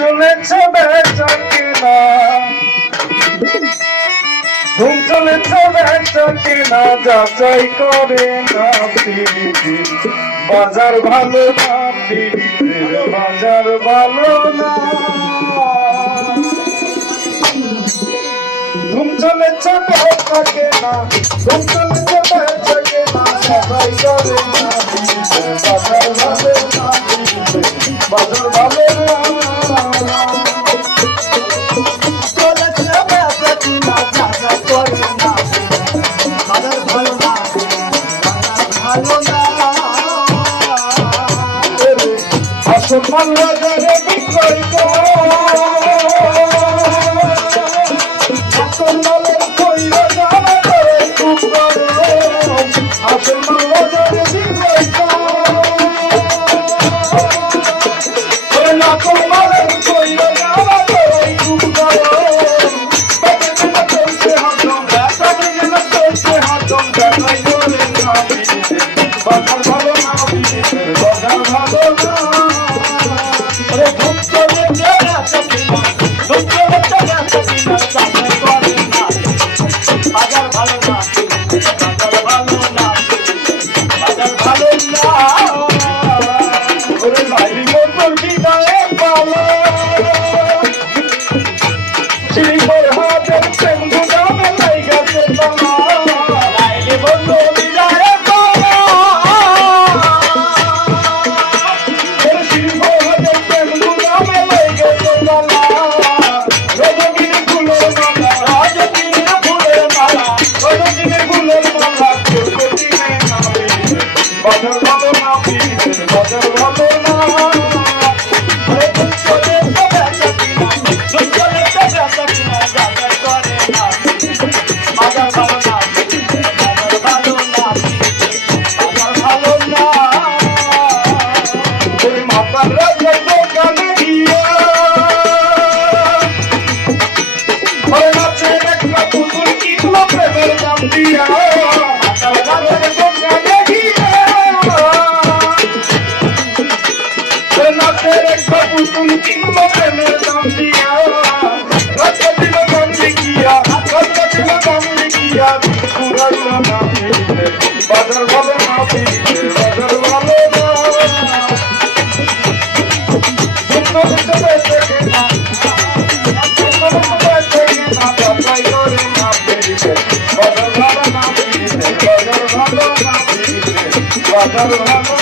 চলেছে বেচা কেনা, ধুম চলেছে বেচা কেনা, যাচাই করে না পিরিতি, বাজার ভালো না পিরিতির বাজার ভালো না। ধুম চলেছে বেচা কেনা, ধুম চলেছে বেচা কেনা, যাচাই করে না পিরিতির বাজার ভালো না পিরিতির বাজার ভালো না। আসল মাল বাজারে বিক্রয় আসল মালের কইরা জানা করে খুব গরম, আসল মাল বাজারে বিক্রয় নকল মালের কইরা জানা করে খুব গরম, চলছে হাতম চলছে হাতম দেখাই করে না বাজার ভালো না বাজার ভালো না। বাজার ভালো না পিরিতের বাজার ভালো না। যাচাই করে না পিরিতের বাজার ভালো না পিরিতের বাজার ভালো না পিরিতের বাজার ভালো।